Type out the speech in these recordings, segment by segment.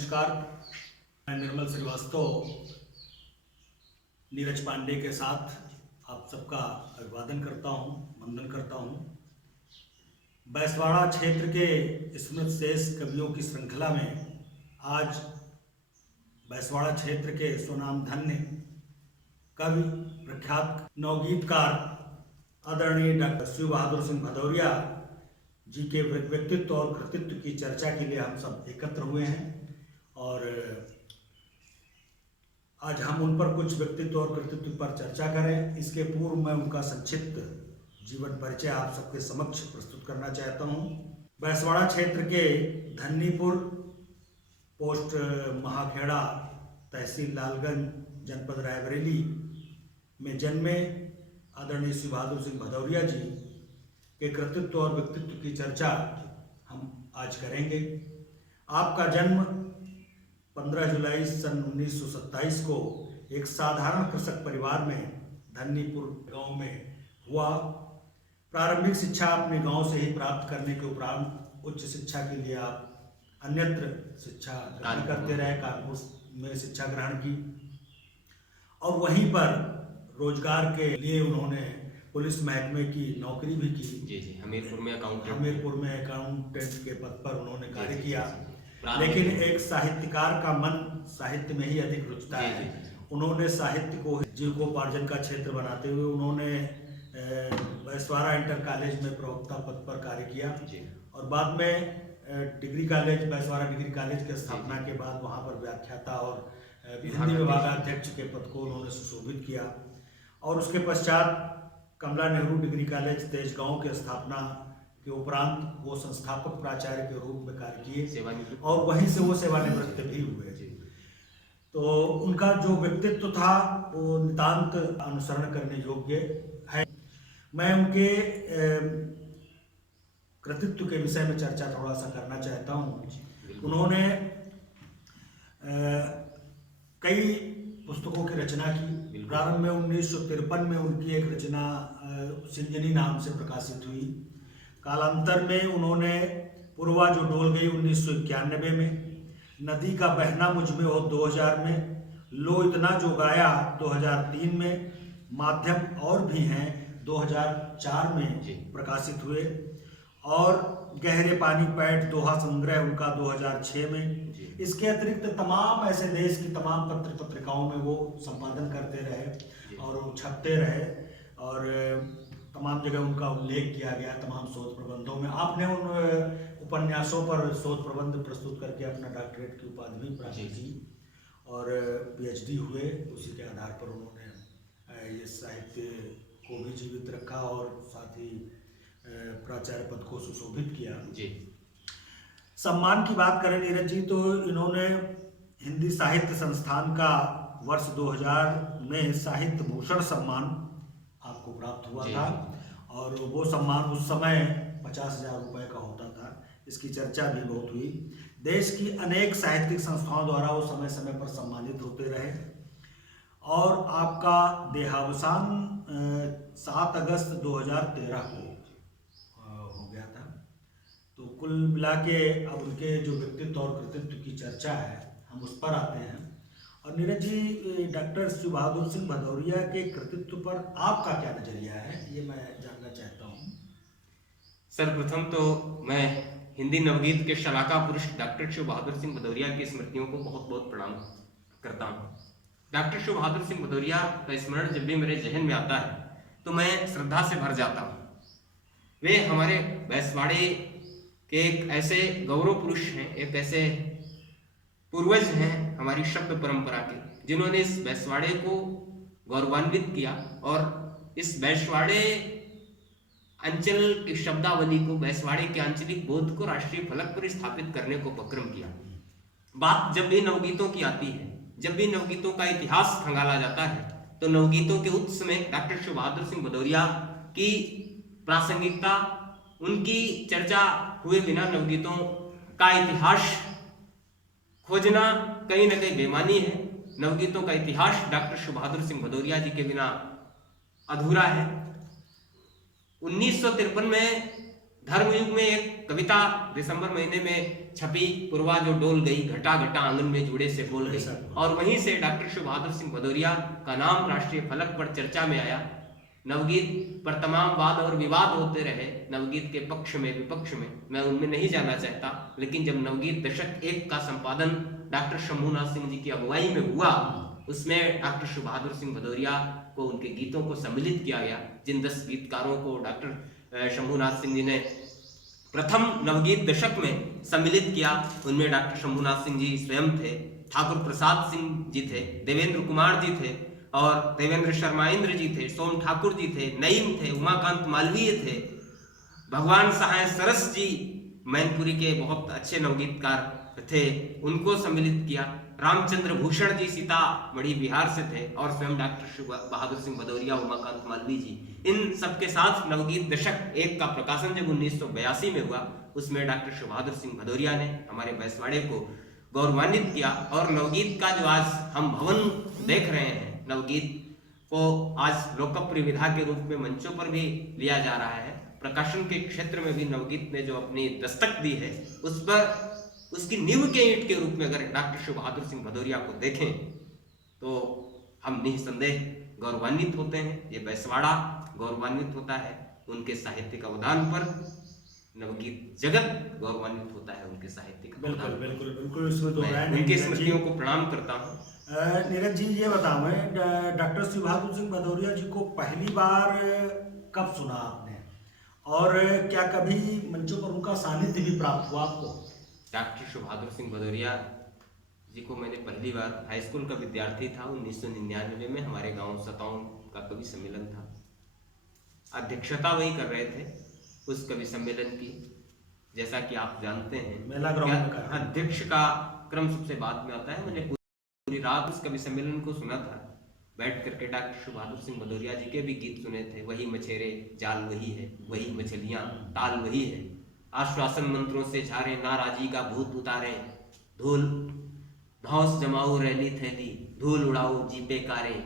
नमस्कार। मैं निर्मल श्रीवास्तव नीरज पांडे के साथ आप सबका अभिवादन करता हूं, वंदन करता हूं। बैसवाड़ा क्षेत्र के स्मृत शेष कवियों की श्रृंखला में आज बैसवाड़ा क्षेत्र के स्वनामधन्य कवि, प्रख्यात नवगीतकार आदरणीय डॉक्टर शिव बहादुर सिंह भदौरिया जी के व्यक्तित्व और कृतित्व की चर्चा के लिए हम सब एकत्र हुए हैं और आज हम उन पर कुछ व्यक्तित्व और कृतित्व पर चर्चा करें। इसके पूर्व मैं उनका संक्षिप्त जीवन परिचय आप सबके समक्ष प्रस्तुत करना चाहता हूं। बैसवाड़ा क्षेत्र के धन्नीपुर, पोस्ट महाखेड़ा, तहसील लालगंज, जनपद रायबरेली में जन्मे आदरणीय शिव बहादुर सिंह भदौरिया जी के कृतित्व और व्यक्तित्व की चर्चा हम आज करेंगे। आपका जन्म 15 जुलाई सन 1927 को एक साधारण कृषक परिवार में धन्नीपुर गांव में हुआ। प्रारंभिक शिक्षा अपने गांव से ही प्राप्त करने के उपरांत उच्च शिक्षा के लिए आप अन्यत्र शिक्षा ग्रहण करते रहे। कानपुर में शिक्षा ग्रहण की और वहीं पर रोजगार के लिए उन्होंने पुलिस महकमे की नौकरी भी की। जी, हमीरपुर में अकाउंटेंट के पद पर उन्होंने कार्य किया। लेकिन एक साहित्यकार का मन साहित्य में ही अधिक रुचता है। उन्होंने साहित्य को जीविकोपार्जन का क्षेत्र बनाते हुए उन्होंने बैसवाड़ा इंटर कॉलेज में प्रवक्ता पद पर कार्य किया और बाद में degree college, Baiswara degree college की स्थापना के बाद वहाँ पर व्याख्याता और हिंदी विभागाध्यक्ष के पद को उन्होंने सुशोभित किया और उसके पश्चात कमला नेहरू डिग्री कॉलेज तेजगांव की स्थापना के उपरांत वो संस्थापक प्राचार्य के रूप में कार्य किए और वहीं से वो सेवानिवृत्त भी हुए। तो उनका जो व्यक्तित्व था वो नितांत अनुसरण करने योग्य है। मैं उनके कृतित्व के विषय में चर्चा थोड़ा सा करना चाहता हूँ। उन्होंने कई पुस्तकों की रचना की। प्रारंभ में 1953 में उनकी एक रचना सिंजनी नाम से प्रकाशित हुई। कालांतर में उन्होंने पूर्वा जो डोल गई 1991 में, नदी का बहना मुझ में हो 2000 में, लो इतना जो गाया 2003 में, माध्यम और भी हैं 2004 में प्रकाशित हुए और गहरे पानी पैठ दोहा संग्रह उनका 2006 में। इसके अतिरिक्त तमाम ऐसे देश की तमाम पत्र पत्रिकाओं में वो संपादन करते रहे और वो छपते रहे और तमाम जगह उनका उल्लेख किया गया तमाम शोध प्रबंधों में। आपने उन उपन्यासों पर शोध प्रबंध प्रस्तुत करके अपना डॉक्टरेट की उपाधि भी प्राप्त की और PhD हुए। उसी के आधार पर उन्होंने ये साहित्य को भी जीवित रखा और साथ ही प्राचार्य पद को सुशोभित किया। सम्मान की बात करें नीरज जी, तो इन्होंने हिंदी साहित्य संस्थान का वर्ष 2000 में साहित्य भूषण सम्मान आपको प्राप्त हुआ था और वो सम्मान उस समय 50,000 रुपये का होता था। इसकी चर्चा भी बहुत हुई। देश की अनेक साहित्यिक संस्थाओं द्वारा वो समय समय पर सम्मानित होते रहे और आपका देहावसान 7 अगस्त 2013 को हो गया था। तो कुल मिला के अब उनके जो व्यक्तित्व और कृतित्व की चर्चा है हम उस पर आते हैं। और नीरज जी, डॉक्टर शिव बहादुर सिंह भदौरिया के कृतित्व पर आपका क्या नजरिया है, ये मैं जानना चाहता हूँ। सर्वप्रथम तो मैं हिंदी नवगीत के शलाका पुरुष डॉक्टर शिव बहादुर सिंह भदौरिया की स्मृतियों को बहुत बहुत प्रणाम करता हूँ। डॉक्टर शिव बहादुर सिंह भदौरिया का स्मरण जब भी मेरे जहन में आता है तो मैं श्रद्धा से भर जाता हूँ। वे हमारे बैसवाड़े के एक ऐसे गौरव पुरुष हैं, एक ऐसे पूर्वज हैं हमारी शब्द परंपरा के, जिन्होंने इस बैसवाड़े को गौरवान्वित किया और इस बैसवाड़े अंचल की शब्दावली को, बैसवाड़े के आंचलिक बोध को राष्ट्रीय फलक पर स्थापित करने को उपक्रम किया। बात जब भी नवगीतों की आती है, जब भी नवगीतों का इतिहास खंगाला जाता है तो नवगीतों के उत्स में डॉक्टर शिव बहादुर सिंह भदौरिया की प्रासंगिकता, उनकी चर्चा हुए बिना नवगीतों का इतिहास खोजना कहीं न कहीं बेमानी है। नवगीतों का इतिहास डॉक्टर शिव बहादुर सिंह भदौरिया जी के बिना अधूरा है। 1953 में धर्मयुग में एक कविता दिसंबर महीने में छपी पुरवा जो डोल गई, घटा घटा आंगन में जुड़े से बोल गई। बेशक। और वहीं से डॉक्टर शिव बहादुर सिंह भदौरिया का नाम राष्ट्रीय फलक पर चर्चा में आया। नवगीत पर तमाम वाद और विवाद होते रहे, नवगीत के पक्ष में विपक्ष में, मैं उनमें नहीं जाना चाहता। लेकिन जब नवगीत दशक 1 का संपादन डॉक्टर शंभूनाथ सिंह जी की अगुवाई में हुआ, उसमें डॉक्टर शिव बहादुर सिंह भदौरिया को उनके गीतों को सम्मिलित किया गया। जिन 10 गीतकारों को डॉक्टर शंभूनाथ सिंह जी ने प्रथम नवगीत दशक में सम्मिलित किया, उनमें डॉक्टर शंभूनाथ सिंह जी स्वयं थे, ठाकुर प्रसाद सिंह जी थे, देवेंद्र कुमार जी थे, और देवेंद्र शर्मा इंद्र जी थे, सोम ठाकुर जी थे, नईम थे, उमाकांत मालवीय थे, भगवान सहाय सरस जी मैनपुरी के बहुत अच्छे नवगीतकार थे, उनको सम्मिलित किया। रामचंद्र भूषण जी सीतामढ़ी बिहार से थे, और स्वयं डॉक्टर शिव बहादुर सिंह भदौरिया, उमाकांत मालवीय जी, इन सबके साथ नवगीत दशक 1 का प्रकाशन जब 1982 में हुआ, उसमें डॉक्टर शिव बहादुर सिंह भदौरिया ने हमारे बैसवाड़े को गौरवान्वित किया। और नवगीत का जो आज हम भवन देख रहे हैं, नवगीत को आज लोकप्रिय विधा के रूप में मंचों पर भी लिया जा रहा है। प्रकाशन के क्षेत्र में भी नवगीत ने जो अपनी दस्तक दी है, उस पर उसकी नींव के ईंट के रूप में अगर डॉक्टर शिव बहादुर सिंह भदौरिया को देखें तो हम निसंदेह गौरवान्वित होते हैं। ये बैसवाड़ा गौरवान्वित होता है उनके साहित्यिक अवदान पर, नवगीत जगत गौरवान्वित होता है उनके साहित्यिक बिल्कुल बिल्कुल बिल्कुल, इसमें तो मैं उनकी स्मृतियों को प्रणाम करता हूँ। नीरज जी ये बताओ, मैं डॉक्टर शिव बहादुर सिंह भदौरिया जी को पहली बार कब सुना आपने, और क्या कभी मंचों पर उनका सानिध्य भी प्राप्त हुआ आपको? डॉक्टर शिव बहादुर सिंह भदौरिया जी को मैंने पहली बार हाई स्कूल का विद्यार्थी था 1999 में, हमारे गांव सताऊं का कवि सम्मेलन था, अध्यक्षता वही कर रहे थे उस कवि सम्मेलन की। जैसा कि आप जानते हैं, मेला ग्राउंड में अध्यक्ष का क्रम सबसे बाद में आता है। मैंने पूरी रात उस कवि सम्मेलन को सुना था, बैठ करके डॉक्टर शिव बहादुर सिंह भदौरिया जी के भी गीत सुने थे। वही मछेरे जाल वही है, वही मछलियां ताल वही है, आश्वासन मंत्रों से झारे नाराजी का भूत उतारे, धूल धौस जमाओ रैली थैली, धूल उड़ाओ जीपे कारें,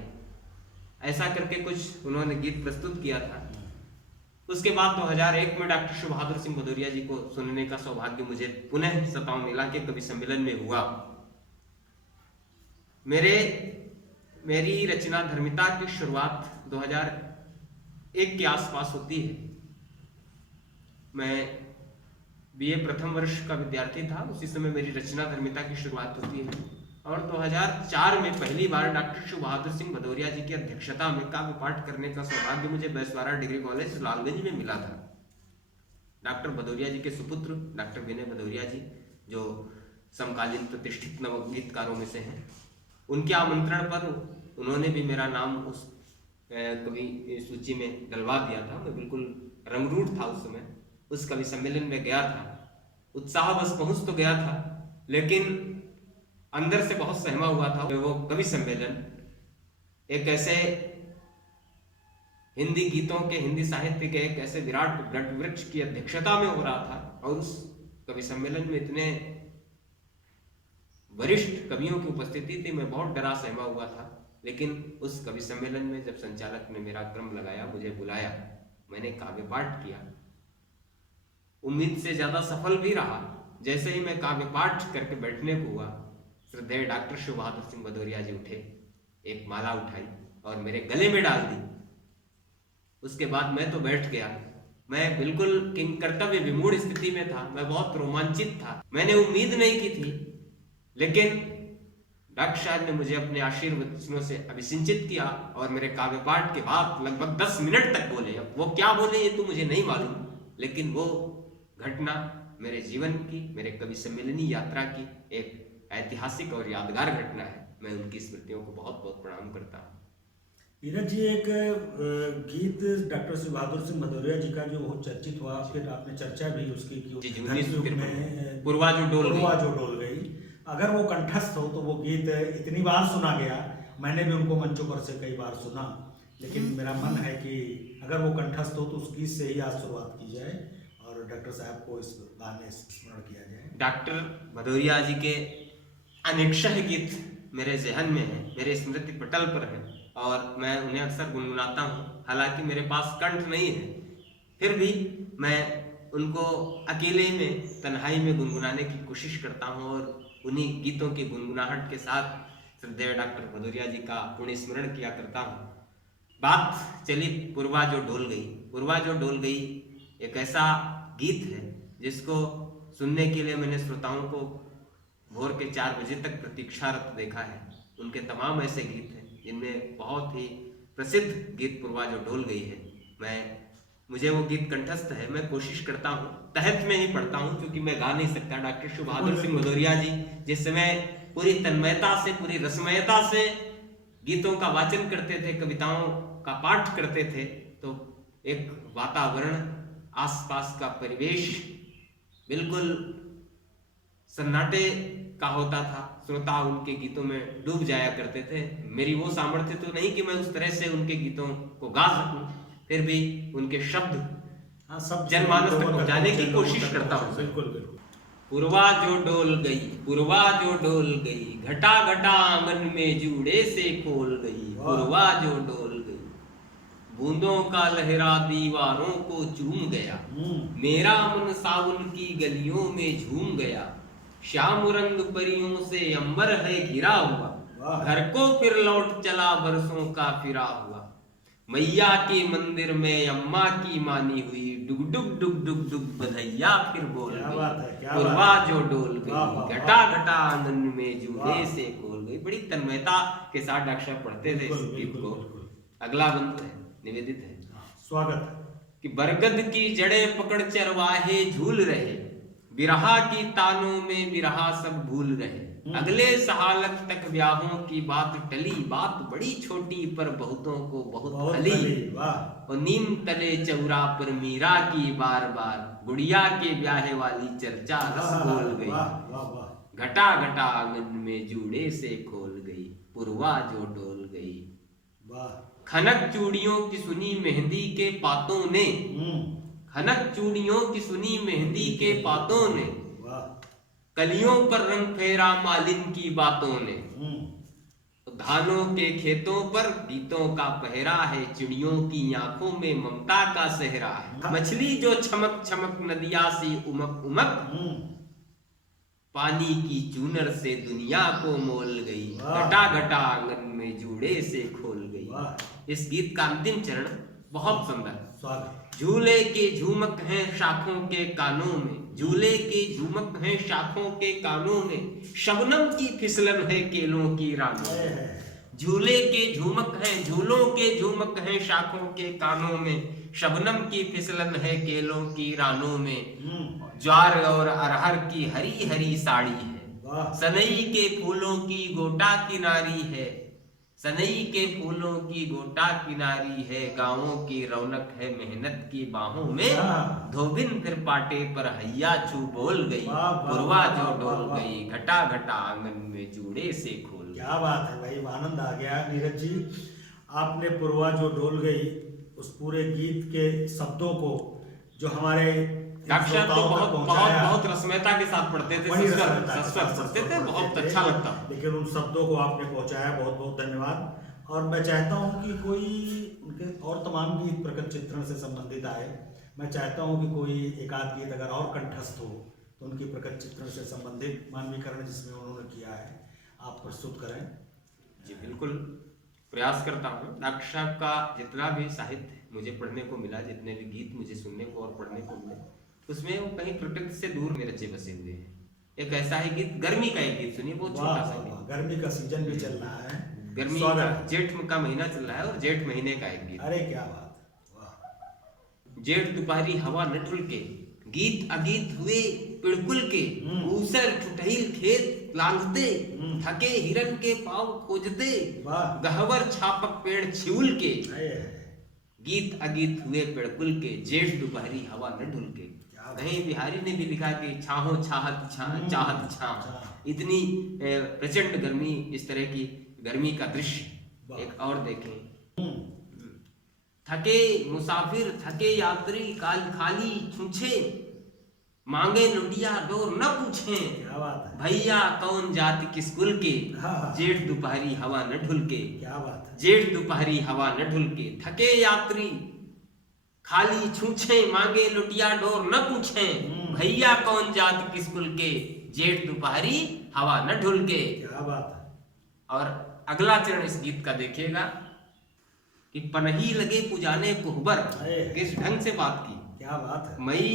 ऐसा करके कुछ उन्होंने गीत प्रस्तुत किया था। उसके बाद 2001 में डॉक्टर शिव बहादुर सिंह भदौरिया जी को सुनने का सौभाग्य मुझे पुनः सताऊं मेला के कवि सम्मेलन में हुआ। मेरी रचना धर्मिता की शुरुआत 2001 के आसपास होती है। मैं बीए प्रथम वर्ष का विद्यार्थी था, उसी समय मेरी रचना धर्मिता की शुरुआत होती है। और 2004 में पहली बार डॉक्टर शिव बहादुर सिंह भदौरिया जी की अध्यक्षता में काव्य पाठ करने का सौभाग्य मुझे बैसवाड़ा डिग्री कॉलेज लालगंज में मिला था। डॉक्टर भदौरिया जी के सुपुत्र डॉक्टर विनय भदौरिया जी, जो समकालीन प्रतिष्ठित नवगीतकारों में से हैं, उनके आमंत्रण पर उन्होंने भी मेरा नाम उस कवि सूची में डलवा दिया था। मैं बिल्कुल रंगरूट था उस समय, उस कवि सम्मेलन में गया था, उत्साह बस पहुंच तो गया था, लेकिन अंदर से बहुत सहमा हुआ था। वो कवि सम्मेलन एक ऐसे हिंदी गीतों के, हिंदी साहित्य के एक ऐसे विराट वृक्ष की अध्यक्षता में हो रहा था, और उस कवि सम्मेलन में इतने वरिष्ठ कवियों की उपस्थिति थी, मैं बहुत डरा सहमा हुआ था। लेकिन उस कवि सम्मेलन में जब संचालक ने मेरा क्रम लगाया, मुझे बुलाया, मैंने काव्य पाठ किया, उम्मीद से ज्यादा सफल भी रहा। जैसे ही मैं काव्य पाठ करके बैठने को हुआ, श्रद्धेय डॉक्टर शिव बहादुर सिंह भदौरिया जी उठे, एक माला उठाई और मेरे गले में डाल दी। उसके बाद मैं तो बैठ गया, मैं बिल्कुल किंग कर्तव्य विमूढ़ स्थिति में था, मैं बहुत रोमांचित था। मैंने उम्मीद नहीं की थी, लेकिन डॉक्टर साहब ने मुझे अपने आशीर्वचनों से अभिसिंचित किया और मेरे काव्य पाठ के बाद लगभग 10 मिनट तक बोले। अब वो क्या बोले ये तो मुझे नहीं मालूम, लेकिन वो घटना मेरे जीवन की, मेरे कवि सम्मेलनी यात्रा की एक ऐतिहासिक और यादगार घटना है। मैं उनकी स्मृतियों को बहुत बहुत प्रणाम करता हूँ। नीरज जी, एक गीत डॉक्टर शिव बहादुर सिंह भदौरिया जी का जो बहुत चर्चित हुआ, फिर आपने चर्चा भी उसकी की में पुरवा जो डोल गई। अगर वो कंठस्थ हो तो वो गीत इतनी बार सुना गया, मैंने भी उनको मंचों पर से कई बार सुना, लेकिन मेरा मन है कि अगर वो कंठस्थ हो तो उस गीत से ही आज शुरुआत की जाए और डॉक्टर साहब को इस गाने स्मरण किया जाए। डॉक्टर भदौरिया जी के अनेकशः गीत मेरे जहन में है, मेरे स्मृति पटल पर है, और मैं उन्हें अक्सर गुनगुनाता हूँ। हालांकि मेरे पास कंठ नहीं है, फिर भी मैं उनको अकेले में तन्हाई में गुनगुनाने की कोशिश करता हूँ और उन्हीं गीतों की गुनगुनाहट के साथ श्रद्धेय डॉक्टर भदौरिया जी का पुण्य स्मरण किया करता हूँ। बात चली पुरवा जो डोल गई। पुरवा जो डोल गई एक ऐसा गीत है जिसको सुनने के लिए मैंने श्रोताओं को भोर के 4 बजे तक प्रतीक्षारत देखा है। उनके तमाम ऐसे गीत हैं जिनमें बहुत ही प्रसिद्ध गीत पुरवा जो डोल गई है। मुझे वो गीत कंठस्थ है, मैं कोशिश करता हूँ, तहत में ही पढ़ता हूँ क्योंकि मैं गा नहीं सकता। डॉक्टर शिव बहादुर सिंह भदौरिया जी जिस समय पूरी तन्मयता से, पूरी रसमयता से गीतों का वाचन करते थे, कविताओं का पाठ करते थे, तो एक वातावरण, आसपास का परिवेश बिल्कुल सन्नाटे का होता था। श्रोता उनके गीतों में डूब जाया करते थे। मेरी वो सामर्थ्य तो नहीं कि मैं उस तरह से उनके गीतों को गा सकूं, फिर भी उनके शब्द सब जनमानस तक पहुंचाने की कोशिश करता हूं। बिल्कुल बिल्कुल। पुरवा जो डोल गई, पुरवा जो डोल गई, घटा घटा आंगन में जूड़े से खोल गई। पुरवा जो डोल गई, बूंदों का लहरा दीवारों को चूम गया। मेरा मन सावन की गलियों में झूम गया। श्याम रंग परियों से अंबर है घिरा हुआ। घर को फिर लौट चला बरसों का फिरा हुआ। मैया के मंदिर में अम्मा की मानी हुई। डुग डुग डुग डुग डुग बधैया फिर बोल गई। पुरवा जो डोल गई, घटा घटा आंगन में जूड़े से खोल गई। बड़ी तन्मयता के साथ डॉक्टर पढ़ते थे इस गीत को। अगला बंद है, निवेदित है, स्वागत कि बरगद की जड़ें पकड़ चरवाहे झूल रहे। बिरहा की तानों में बिरहा सब भूल रहे। अगले सहालक तक ब्याहों की बात टली। बात बड़ी छोटी पर बहुतों को बहुत फली। और नीम तले चौरा पर मीरा की बार बार गुड़िया के ब्याहे वाली चर्चा रस बोल गई। घटा घटा आंगन में जूड़े से खोल गई। पुरवा जो डोल गई। खनक चूड़ियों की सुनी मेहंदी के पातों ने। खनक चूड़ियों की सुनी मेहंदी के पातों ने। कलियों पर रंग फेरा मालिन की बातों ने। धानों के खेतों पर गीतों का पहरा है। चिड़ियों की आंखों में ममता का सेहरा है। मछली जो छमक छमक नदिया सी उमक उमक। पानी की चूनर से दुनिया को मोल गई। घटा घटा आंगन में जूड़े से खोल गई। इस गीत का अंतिम चरण बहुत सुंदर। झूले के झूमक हैं शाखों के कानों में। झूले के झूमक हैं शाखों के कानों में। शबनम की फिसलन है केलों की रानों में। झूले के झूमक हैं, झूलों के झूमक हैं शाखों के कानों में। शबनम की फिसलन है केलों की रानों में। ज्वार और अरहर की हरी हरी साड़ी है। सनई के फूलों की गोटा किनारी है। सनई के फूलों की गोटा किनारी है। गांवों की रौनक है मेहनत की बाहों में। धोबिन फिर पाटे पर हैया छू बोल गई। पुरवा जो डोल गई। घटा घटा आंगन में जूड़े से खोल गई। क्या बात है भाई, आनंद आ गया। नीरज जी, आपने पुरवा जो डोल गई उस पूरे गीत के शब्दों को जो हमारे डॉक्टर तो बहुत रसमयता के साथ पढ़ते थे, पढ़ते थे, बहुत अच्छा लगता। लेकिन उन शब्दों को आपने पहुंचाया, बहुत बहुत धन्यवाद। और मैं चाहता हूं कि कोई उनके और तमाम गीत प्रकट चित्रण से संबंधित आए। मैं चाहता हूं कि कोई एक आध गीत अगर और कंठस्थ हो तो उनकी प्रकट चित्रण से संबंधित मानवीकरण जिसमें उन्होंने किया है आप प्रस्तुत करें। जी बिल्कुल, प्रयास करता हूँ। डॉक्टर साहब का जितना भी साहित्य मुझे पढ़ने को मिला, जितने भी गीत मुझे सुनने को और पढ़ने को मिले, उसमें वो कहीं प्रकृति से दूर में रचे बसे हुए हैं। एक ऐसा ही गीत, गर्मी का एक गीत सुनिए, बहुत छोटा सा गीत। गर्मी का सीजन भी चल रहा है, गर्मी का जेठ का महीना चल रहा है और जेठ महीने का एक गीत। अरे क्या बात। जेठ दोपहरी हवा न ढुल के, गीत अगीत हुए पिड़कुल के। ऊसर ठुठहिल खेत लांघते, थके हिरन के पाँव खोजते। गहवर छापक पेड़ छिउल के, गीत अगीत हुए पिड़कुल के। जेठ दोपहरी हवा न ढुल के। कहीं बिहारी ने भी लिखा कि छाहो छाहत चाहत छाह। इतनी प्रचंड गर्मी, इस तरह की गर्मी का दृश्य एक और देखें। थके मुसाफिर थके यात्री काल खाली छूछे, मांगे लुटिया डोर न पूछे। भैया कौन जाति किस कुल के, जेठ दोपहरी हवा न ढुल के। क्या बात है। जेठ दोपहरी हवा न ढुल के। थके यात्री खाली छूछे मांगे लुटिया डोर न पूछे, भैया कौन जात किस कुल के, जेठ दोपहरी हवा न ढुल के। क्या बात है। और अगला चरण इस गीत का देखिएगा कि पनही लगे पुजाने कोहबर, किस ढंग से बात की। क्या बात है। मई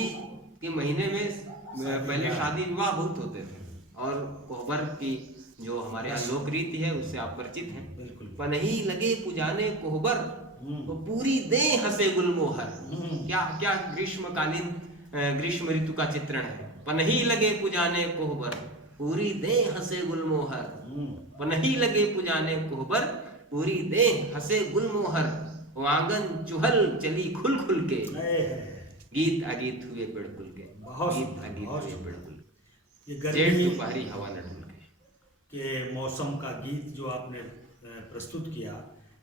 के महीने में पहले शादी विवाह बहुत होते थे और कोहबर की जो हमारे यहाँ लोक रीति है उससे आप परिचित हैं। बिल्कुल। पनही लगे पुजाने कोहबर, तो पूरी दे हंसे गुलमोहर। क्या क्या ग्रीष्मकालीन ग्रीष्म ऋतु का चित्रण है। पनही लगे पुजाने कोहबर, पूरी दे हंसे गुलमोहर। पनही लगे पुजाने कोहबर, पूरी दे हंसे गुलमोहर। वांगन चुहल चली खुल खुल के, गीत अगीत हुए पेड़ कुल के। गीत अगीत हुए पेड़ कुल के, ये जेठ गर्मी दोपहरी हवा न ढुल के मौसम का गीत जो आपने प्रस्तुत किया,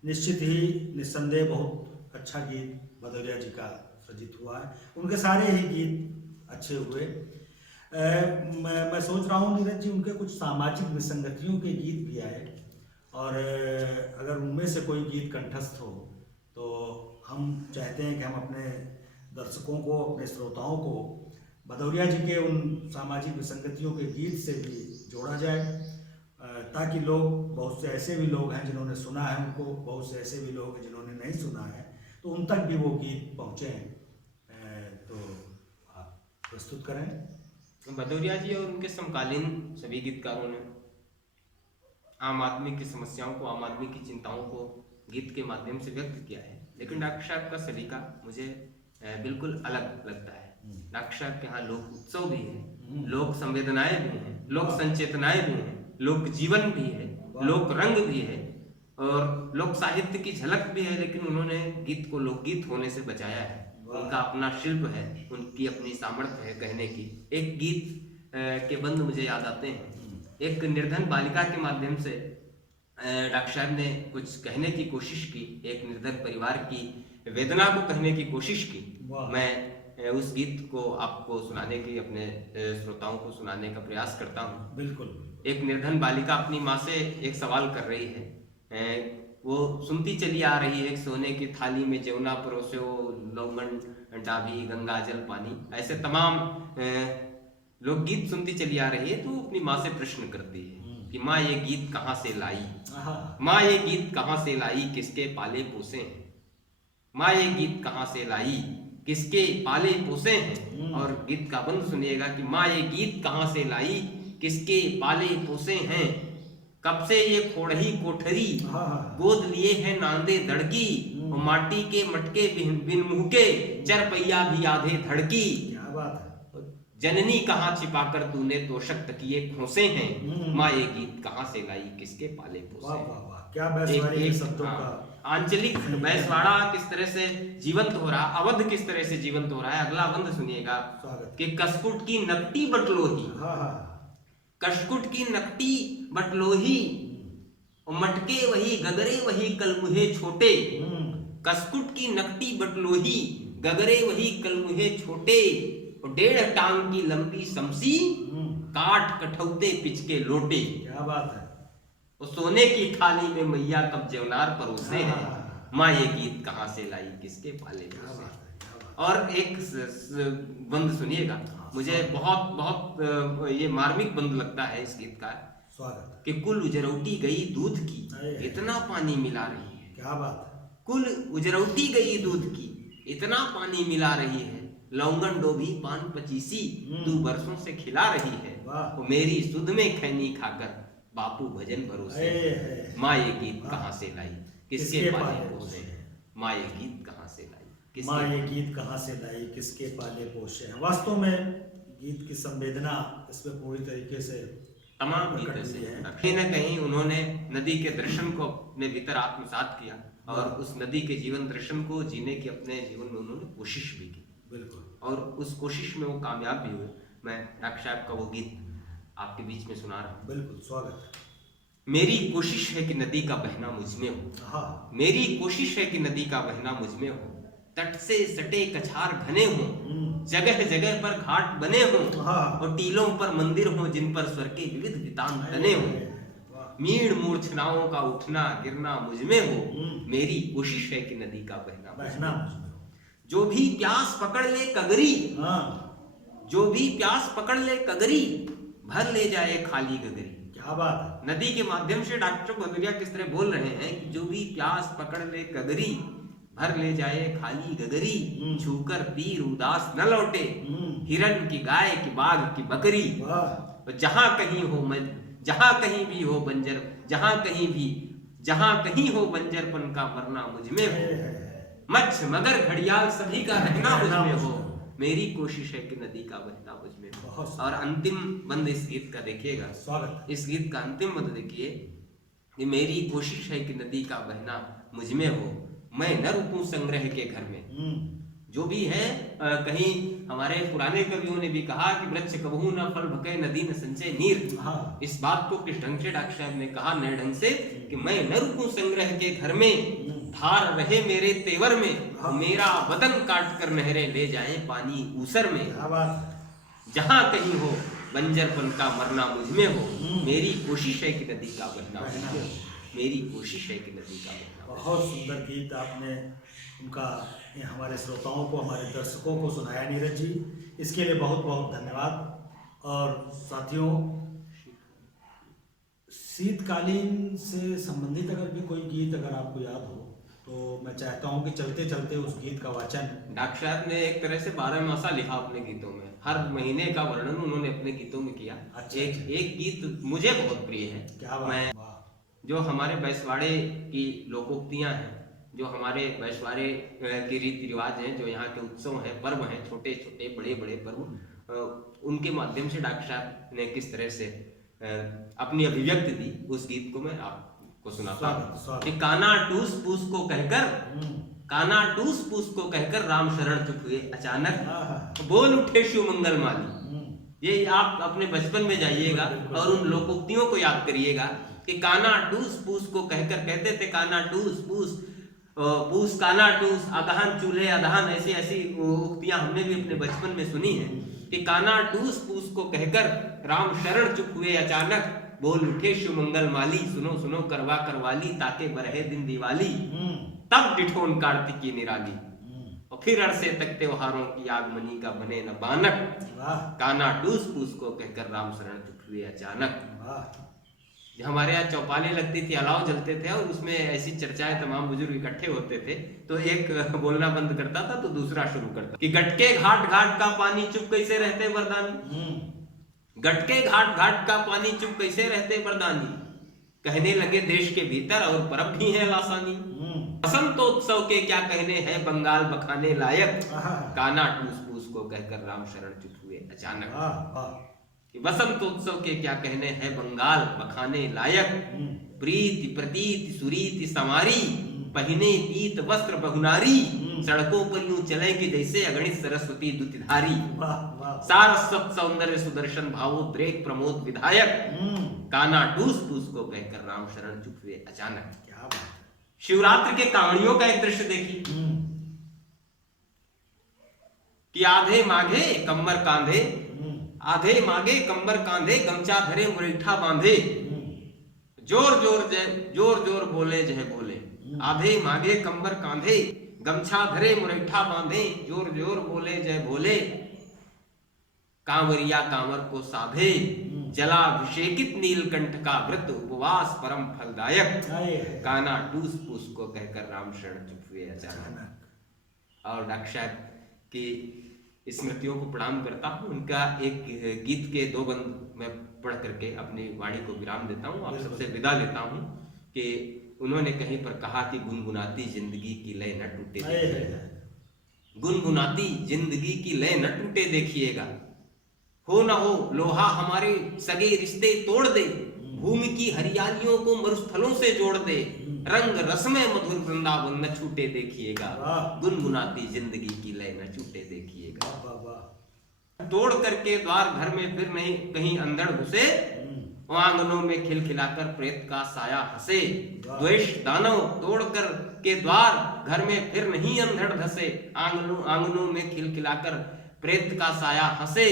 निश्चित ही निस्संदेह बहुत अच्छा गीत भदौरिया जी का सृजित हुआ है। उनके सारे ही गीत अच्छे हुए। मैं सोच रहा हूँ नीरज जी, उनके कुछ सामाजिक विसंगतियों के गीत भी आए, और अगर उनमें से कोई गीत कंठस्थ हो तो हम चाहते हैं कि हम अपने दर्शकों को, अपने श्रोताओं को भदौरिया जी के उन सामाजिक विसंगतियों के गीत से भी जोड़ा जाए, ताकि लोग, बहुत से ऐसे भी लोग हैं जिन्होंने सुना है उनको, बहुत से ऐसे भी लोग हैं जिन्होंने नहीं सुना है, तो उन तक भी वो गीत पहुँचे। तो आप प्रस्तुत करें। भदौरिया जी और उनके समकालीन सभी गीतकारों ने आम आदमी की समस्याओं को, आम आदमी की चिंताओं को गीत के माध्यम से व्यक्त किया है। लेकिन डॉक्टर साहब का सलीका मुझे बिल्कुल अलग लगता है। डॉक्टर साहब के यहाँ लोक उत्सव भी है, लोक संवेदनाएं भी हैं, लोक संचेतनाएं भी हैं, लोक जीवन भी है, लोक रंग भी है और लोक साहित्य की झलक भी है। लेकिन उन्होंने गीत को लोकगीत होने से बचाया है। उनका अपना शिल्प है, उनकी अपनी सामर्थ्य है कहने की। एक गीत के बंद मुझे याद आते हैं। एक निर्धन बालिका के माध्यम से डॉक्टर साहब ने कुछ कहने की कोशिश की, एक निर्धन परिवार की वेदना को कहने की कोशिश की। मैं उस गीत को आपको सुनाने की, अपने श्रोताओं को सुनाने का प्रयास करता हूँ। बिल्कुल। एक निर्धन बालिका अपनी माँ से एक सवाल कर रही है। वो सुनती चली आ रही है, एक सोने की थाली में जौना परोसो, लौंगन डाभी गंगा जल पानी, ऐसे तमाम लोकगीत सुनती चली आ रही है। तो अपनी माँ से प्रश्न करती है कि माँ ये गीत कहाँ से लाई, माँ ये गीत कहाँ से लाई, किसके पाले पोसे हैं। माँ ये गीत कहाँ से लाई, किसके पाले पोसे हैं। और गीत का बंद सुनिएगा कि माँ ये गीत कहाँ से लाई, किसके पाले पोसे हैं। कब से ये खोड़ही कोठरी, गोद लिए है नांदे दड़की, और माटी के मटके बिन मुँह के, चरपैया भी आधे धड़की। क्या बात है। जननी कहाँ छिपाकर तूने तोशक तकिए खोसे हैं, माँ ये गीत कहाँ से लाई, किसके पाले पोसे हैं। वाह वाह, क्या बैसवारी शब्दों का। आंचलिक बैसवाड़ा किस तरह से जीवंत हो रहा, अवध किस तरह से जीवंत हो रहा है। अगला बंद सुनिएगा कि कसकुट की नकटी बटलोही, कसकुट की नकटी बटलोही, मटके वही गगरे वही कलमुहे छोटे। कसकुट की नकटी बटलोही, गगरे वही कलमुहे छोटे, 1.5 टांग की लंबी समसी, काट कठौते पिचके लोटे। क्या बात है। वो सोने की थाली में मैया कब जेवनार परोसे हैं, माँ ये गीत कहाँ से लाई, किसके पाले पोसे हैं। और एक बंद सुनिएगा, मुझे बहुत बहुत ये मार्मिक बंद लगता है इस गीत का। स्वागत। कि कुल उजरौटी गई दूध की, इतना पानी मिला रही है। क्या बात है। कुल उजरौटी गई दूध की, इतना पानी मिला रही है। लौंगन डोभी पान पचीसी, 2 बरसों से खिला रही है। वो मेरी सुध में खैनी खाकर बापू भजन भरोसे। माँ ये गीत कहाँ से लाई, किसके पाले पोसे हैं। माँ ये गीत कहाँ से लाई, माँ ये गीत कहाँ से लाई, किसके पाले पोसे हैं। वास्तव में गीत की संवेदना इसमें पूरी तरीके से तमाम गीतों से कहीं न कहीं उन्होंने नदी के दर्शन को अपने भीतर आत्मसात किया और उस नदी के जीवन दर्शन को जीने की अपने जीवन में उन्होंने कोशिश भी की। बिल्कुल। और उस कोशिश में वो कामयाब भी हुए। मैं डॉक्टर साहब का वो गीत आपके बीच में सुना रहा हूँ। बिल्कुल, स्वागत। मेरी कोशिश है कि नदी का बहना मुझ में हो, मेरी कोशिश है कि नदी का बहना मुझ में हो। तट से सटे कछार घने हों, जगह जगह पर घाट बने हों, और टीलों पर मंदिर हों जिन पर स्वर के विविध वितान तने हों। मीण मूर्छनाओं का उठना गिरना मुझ में हो, मेरी कोशिश है कि नदी का बहना मुझ में हो। जो भी प्यास पकड़ ले कगरी, हाँ, जो भी प्यास पकड़ ले कगरी, भर ले जाए खाली गगरी। क्या बात है। नदी के माध्यम से डॉक्टर भदौरिया किस तरह बोल रहे हैं कि जो भी प्यास पकड़ ले कगरी, भर ले जाए खाली गगरी, छूकर पीर उदास न लौटे, हिरन की गाय की बाघ की बकरी। वाह, जहां कहीं हो मन, जहां कहीं भी हो बंजर, जहां कहीं हो बंजरपन का मरना मुझमें हो, मच्छ मगर घड़ियाल सभी का रहना मुझमें हो, मेरी कोशिश है कि नदी का बहना मुझमें हो। और अंतिम बंद इस गीत का देखिएगा, स्वागत। इस गीत का अंतिम बंद देखिए कि मेरी कोशिश है कि नदी का बहना मुझमें हो, मैं न रुकूं संग्रह के घर में। जो भी है कहीं हमारे पुराने कवियों ने भी कहा कि वृक्ष कबहू न फल भके, नदी न संचय नीर। हाँ। इस बात को किस ढंग से डॉक्टर साहब ने कहा, नए ढंग से कि मैं न रुकूं संग्रह के घर में, धार रहे मेरे तेवर में, मेरा वतन काट कर नहरें ले जाएं पानी ऊसर में। क्या बात। जहां कहीं हो बंजरपन का मरना मुझमें हो, मेरी कोशिश है कि नदी का बहना मुझमें हो, मेरी कोशिश है कि नदी का बहना। बहुत सुंदर गीत आपने उनका हमारे श्रोताओं को, हमारे दर्शकों को सुनाया नीरज जी, इसके लिए बहुत बहुत धन्यवाद। और साथियों, शीतकालीन से संबंधित अगर भी कोई गीत अगर आपको याद हो तो मैं चाहता हूं कि चलते चलते उस गीत का वाचन। डॉक्टर साहब ने एक तरह से 12 मासा लिखा अपने गीतों में, हर महीने का वर्णन उन्होंने अपने गीतों में किया। अच्छा, एक गीत मुझे बहुत प्रिय है। क्या बात। मैं जो हमारे बैसवाड़े की लोकोक्तियां हैं, जो हमारे बैसवाड़े के रीति रिवाज हैं, जो यहाँ के उत्सव हैं, पर्व हैं, छोटे छोटे बड़े बड़े पर्व, उनके माध्यम से डॉक्टर साहब ने किस तरह से अपनी अभिव्यक्ति दी, उस गीत को मैं आपको सुनाता हूँ कि काना टूस पूस को कहकर, काना टूस पूस को कहकर राम शरण चुप हुए अचानक, बोल उठे शिव मंगल माली। ये आप अपने बचपन में जाइएगा और उन लोकोक्तियों को याद करिएगा कि काना टूस पूस को कहकर, कहते थे काना टूस पूस, पूस काना टूस, अगहन चूल्हे अदहन, ऐसी ऐसी उक्तियां हमने भी अपने बचपन में सुनी है कि काना टूस पूस को कहकर राम शरण चुप हुए अचानक, बोल उठे शिव मंगल माली, सुनो सुनो करवा करवाली, ताके बरहे दिन दिवाली, तब डिठोन कार्तिकी निराली, और फिर अरसे तक त्योहारों की आगमनी का बने न बानक, काना टूस पूस को कहकर राम शरण चुप हुए अचानक। हमारे यहाँ चौपालें लगती थी, अलाव जलते थे और उसमें ऐसी चर्चाएं तमाम बुजुर्ग इकट्ठे होते थे, तो एक बोलना बंद करता था तो दूसरा शुरू करता कि गटके घाट घाट का पानी चुप कैसे रहते बरदानी, गटके घाट घाट का पानी चुप कैसे रहते बरदानी, कहने लगे देश के भीतर और परब भी है लासानी, बसंतोत्सव के क्या कहने हैं बंगाल बखाने लायक, काना टूस पूस को कहकर राम शरण चुप हुए अचानक। बसंतोत्सव के क्या कहने हैं बंगाल बखाने लायक, प्रीति प्रतीति सुरीति समारी, पहने पीत वस्त्र बहुनारी, सड़कों पर यूं चले कि जैसे अगणित सरस्वती दुतिधारी, सारस्वत सौंदर्य सुदर्शन भावोद्रेक प्रमोद विधायक, काना टूस पूस को कहकर राम शरण चुप हुए अचानक। शिवरात्रि के कांवड़ियों का एक दृश्य देखिए कि आधे माघे कमर कांधे, आधे मागे कंबर कांधे, गमछा धरे मुरेठा बांधे, जोर जोर बोले जय बोले, आधे मागे कंबर कांधे, गमछा धरे मुरेठा बांधे, जोर जोर बोले जय बोले, कांवरिया कांवर को साधे, जलाभिषेकित नीलकंठ का व्रत उपवास परम फलदायक, काना टूस पूस को कहकर राम शरण चुप हुए अचानक। और डॉक्टर साहब की स्मृतियों को प्रणाम करता हूँ, उनका एक गीत के 2 बंद मैं पढ़ करके अपनी वाणी को विराम देता हूँ, आप सबसे विदा लेता हूँ कि उन्होंने कहीं पर कहा कि गुनगुनाती जिंदगी की लय न टूटे देखिएगा, गुनगुनाती जिंदगी की लय न टूटे देखिएगा, हो न हो लोहा हमारे सगे रिश्ते तोड़ दे, भूमि की हरियालियों को मरुस्थलों से जोड़ दे, रंग रसमय मधुर वृंदावन न छूटे देखिएगा, गुनगुनाती जिंदगी की लय न छूटे देखिएगा। तोड़ करके द्वार घर में फिर नहीं कहीं अंधड़ घुसे, आंगनों में खिलखिलाकर प्रेत का साया हंसे, द्वेष दानव तोड़ कर के द्वार घर में फिर नहीं अंधड़ धसे, आंगनों में खिलखिलाकर प्रेत का साया हंसे,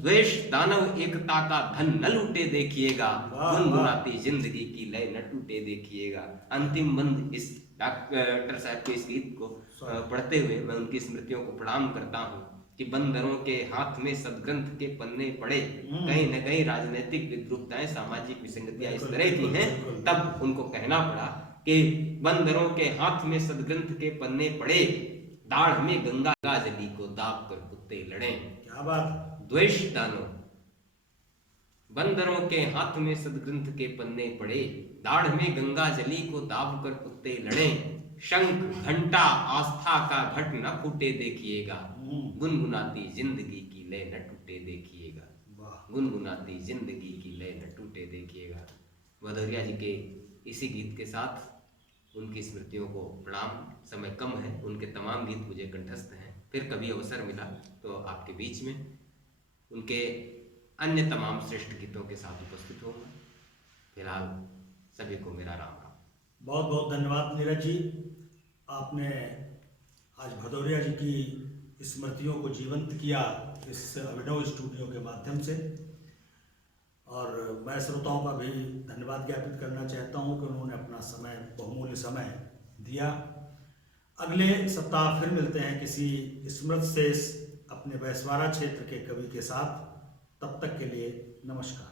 द्वेष दानव एकता का धन न लूटे देखिएगा, वाह, गुनगुनाती जिंदगी की लय न टूटे देखिएगा। अंतिम बंद इस डॉक्टर साहब के इस गीत को पढ़ते हुए मैं उनकी स्मृतियों को प्रणाम करता हूँ कि बंदरों के हाथ में सदग्रंथ के पन्ने पड़े, कहीं न कहीं राजनीतिक विद्रुपताएं, सामाजिक विसंगतियां इस तरह की हैं, तब उनको कहना पड़ा कि बंदरों के हाथ में सदग्रंथ के पन्ने पड़े, दाढ़ में गंगा जली को दाब कर कुत्ते लड़े। क्या बात। द्वेष दानव, बंदरों के हाथ में सदग्रंथ के पन्ने पड़े, दाढ़ में गंगा जली को दाब कर कुत्ते लड़े। शंख घंटा आस्था का घट न फूटे देखिएगा, गुनगुनाती जिंदगी की लय न टूटे देखिएगा, गुनगुनाती जिंदगी की लय न टूटे देखिएगा। भदौरिया जी के इसी गीत के साथ उनकी स्मृतियों को प्रणाम। समय कम है, उनके तमाम गीत मुझे कंठस्थ हैं, फिर कभी अवसर मिला तो आपके बीच में उनके अन्य तमाम श्रेष्ठ गीतों के साथ उपस्थित होगा। फिलहाल सभी को मेरा राम राम। बहुत बहुत धन्यवाद नीरज जी, आपने आज भदौरिया जी की स्मृतियों को जीवंत किया इस अभिनव स्टूडियो के माध्यम से। और मैं श्रोताओं का भी धन्यवाद ज्ञापित करना चाहता हूं कि उन्होंने अपना समय, बहुमूल्य समय दिया। अगले सप्ताह फिर मिलते हैं किसी स्मृत शेष अपने बैसवारा क्षेत्र के कवि के साथ। तब तक के लिए नमस्कार।